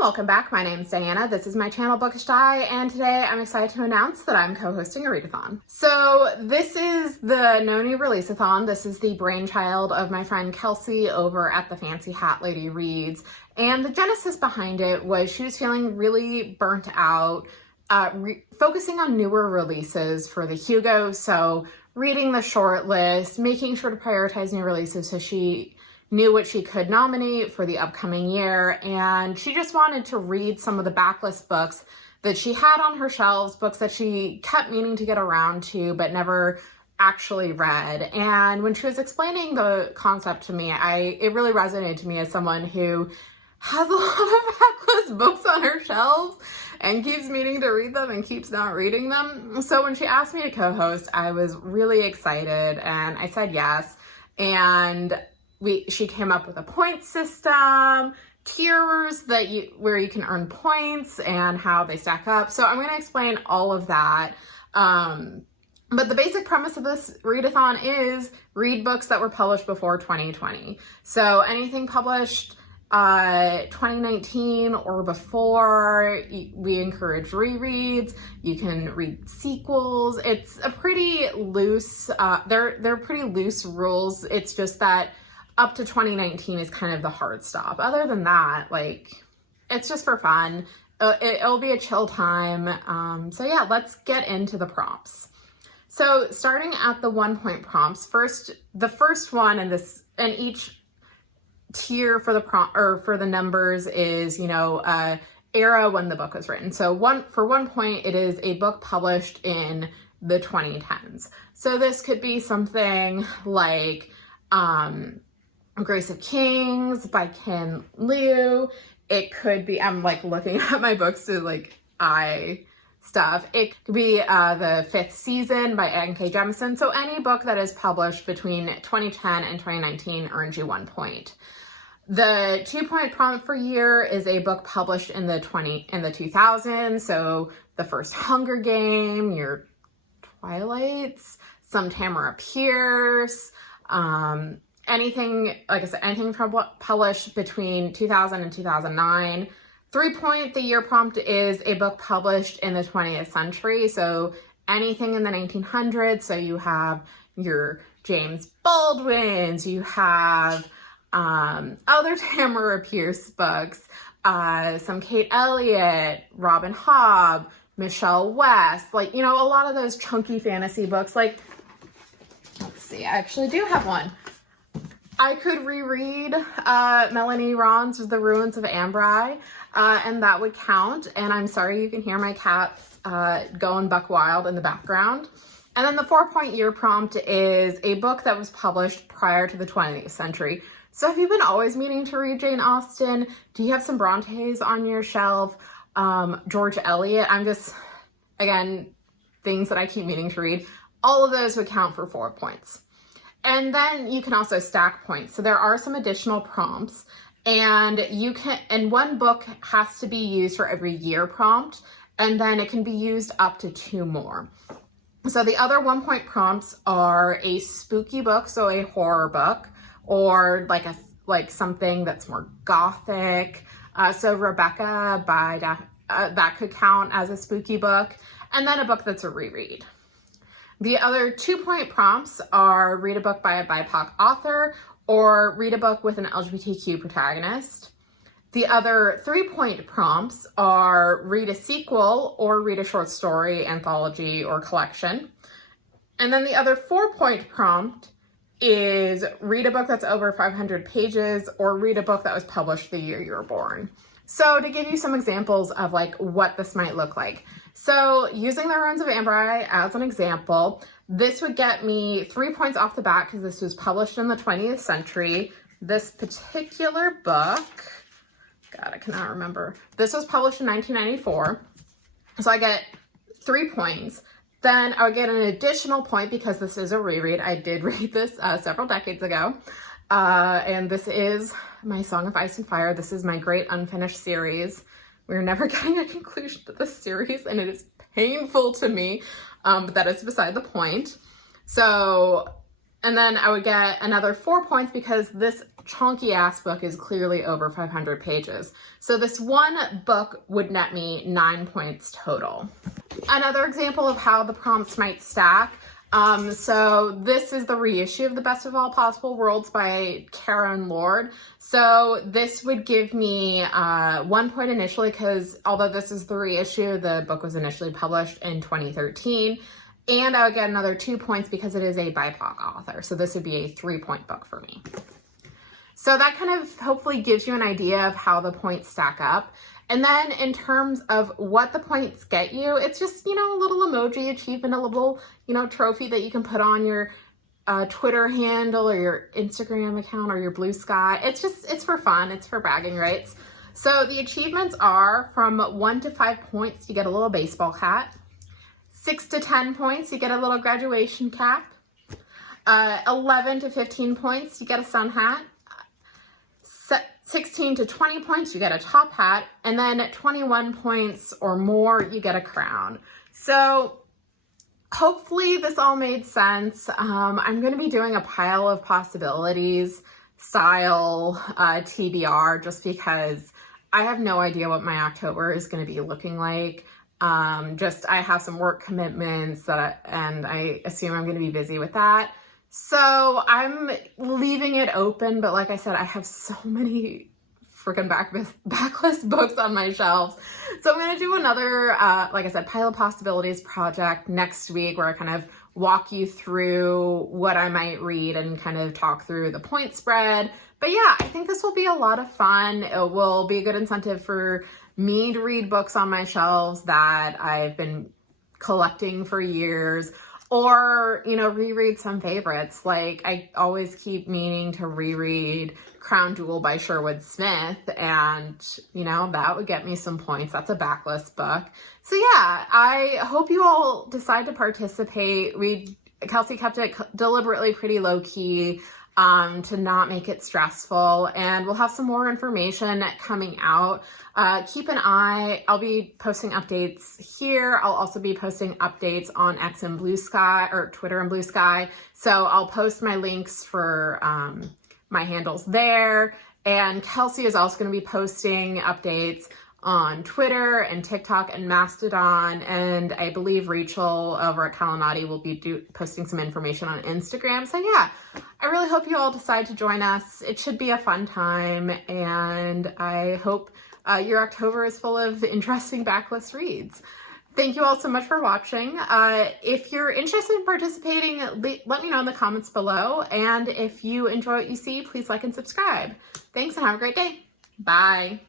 welcome back. My name is Diana. This is my channel Bookish Di, and today I'm excited to announce that I'm co-hosting a readathon. So this is the No New Release-a-thon. This is the brainchild of my friend Kelsey over at the Fancy Hat Lady Reads, and the genesis behind it was she was feeling really burnt out, focusing on newer releases for the Hugo, so reading the short list, making sure to prioritize new releases so she knew what she could nominate for the upcoming year, and she just wanted to read some of the backlist books that she had on her shelves, books that she kept meaning to get around to but never actually read. And when she was explaining the concept to me, it really resonated to me as someone who has a lot of backlist books on her shelves and keeps meaning to read them and keeps not reading them. So when she asked me to co-host, I was really excited and I said yes. And she came up with a point system, tiers where you can earn points and how they stack up. So I'm going to explain all of that. But the basic premise of this readathon is read books that were published before 2020. So anything published 2019 or before, we encourage rereads. You can read sequels. It's a pretty loose, they're pretty loose rules. It's just that up to 2019 is kind of the hard stop. Other than that, it's just for fun. It'll be a chill time. So yeah, let's get into the prompts. So starting at the 1 point prompts, the first one and each tier for the prompt or for the numbers is, era when the book was written. So for 1 point, it is a book published in the 2010s. So this could be something like, Grace of Kings by Ken Liu. It could be, I'm looking at my books to eye stuff. It could be The Fifth Season by N.K. Jemisin. So any book that is published between 2010 and 2019 earns you 1 point. The 2 point prompt for year is a book published in the 2000s. So the first Hunger Game, your Twilights, some Tamara Pierce, anything, like I said, anything published between 2000 and 2009. 3 point, the year prompt is a book published in the 20th century. So anything in the 1900s. So you have your James Baldwins, you have other Tamara Pierce books, some Kate Elliott, Robin Hobb, Michelle West, a lot of those chunky fantasy books. Let's see, I actually do have one. I could reread Melanie Ron's The Ruins of Ambrai, and that would count. And I'm sorry, you can hear my cats going buck wild in the background. And then the 4 point year prompt is a book that was published prior to the 20th century. So have you been always meaning to read Jane Austen? Do you have some Brontes on your shelf? George Eliot? Again, things that I keep meaning to read. All of those would count for 4 points. And then you can also stack points. So there are some additional prompts, and one book has to be used for every year prompt, and then it can be used up to 2 more. So the other 1 point prompts are a spooky book, so a horror book, or something that's more gothic. So Rebecca that could count as a spooky book, and then a book that's a reread. The other 2 point prompts are read a book by a BIPOC author or read a book with an LGBTQ protagonist. The other 3 point prompts are read a sequel or read a short story, anthology, or collection. And then the other 4 point prompt is read a book that's over 500 pages or read a book that was published the year you were born. So to give you some examples of what this might look like. So using The Ruins of Ambrai as an example, this would get me 3 points off the bat because this was published in the 20th century. This particular book, God, I cannot remember. This was published in 1994. So I get 3 points. Then I would get an additional point because this is a reread. I did read this several decades ago. And this is my Song of Ice and Fire. This is my great unfinished series. We're never getting a conclusion to this series, and it is painful to me, but that is beside the point. So, and then I would get another 4 points because this chunky ass book is clearly over 500 pages. So this one book would net me 9 points total. Another example of how the prompts might stack. So this is the reissue of The Best of All Possible Worlds by Karen Lord. So this would give me 1 point initially, because although this is the reissue, the book was initially published in 2013. And I would get another 2 points because it is a BIPOC author. So this would be a 3-point book for me. So that kind of hopefully gives you an idea of how the points stack up. And then in terms of what the points get you, it's just, a little emoji achievement, a little, trophy that you can put on your Twitter handle or your Instagram account or your Blue Sky. It's for fun. It's for bragging rights. So the achievements are from 1 to 5 points, you get a little baseball hat. 6 to 10 points, you get a little graduation cap. 11 to 15 points, you get a sun hat. 16 to 20 points, you get a top hat. And then at 21 points or more, you get a crown. So hopefully this all made sense. I'm going to be doing a pile of possibilities style TBR, just because I have no idea what my October is going to be looking like. I have some work commitments and I assume I'm going to be busy with that. So I'm leaving it open, but like I said, I have so many freaking backlist books on my shelves. So I'm going to do another, like I said, pile of possibilities project next week, where I kind of walk you through what I might read and kind of talk through the point spread. But yeah, I think this will be a lot of fun. It will be a good incentive for me to read books on my shelves that I've been collecting for years, or, reread some favorites. Like, I always keep meaning to reread Crown Jewel by Sherwood Smith, and, that would get me some points. That's a backlist book. So yeah, I hope you all decide to participate. Kelsey kept it deliberately pretty low key, to not make it stressful, and we'll have some more information coming out. Keep an eye. I'll be posting updates here. I'll also be posting updates on X and Blue Sky, or Twitter and Blue Sky. So I'll post my links for my handles there. And Kelsey is also going to be posting updates on Twitter and TikTok and Mastodon. And I believe Rachel over at Kalinati will be posting some information on Instagram. So yeah, I really hope you all decide to join us. It should be a fun time. And I hope your October is full of interesting backlist reads. Thank you all so much for watching. If you're interested in participating, let me know in the comments below. And if you enjoy what you see, please like and subscribe. Thanks and have a great day. Bye.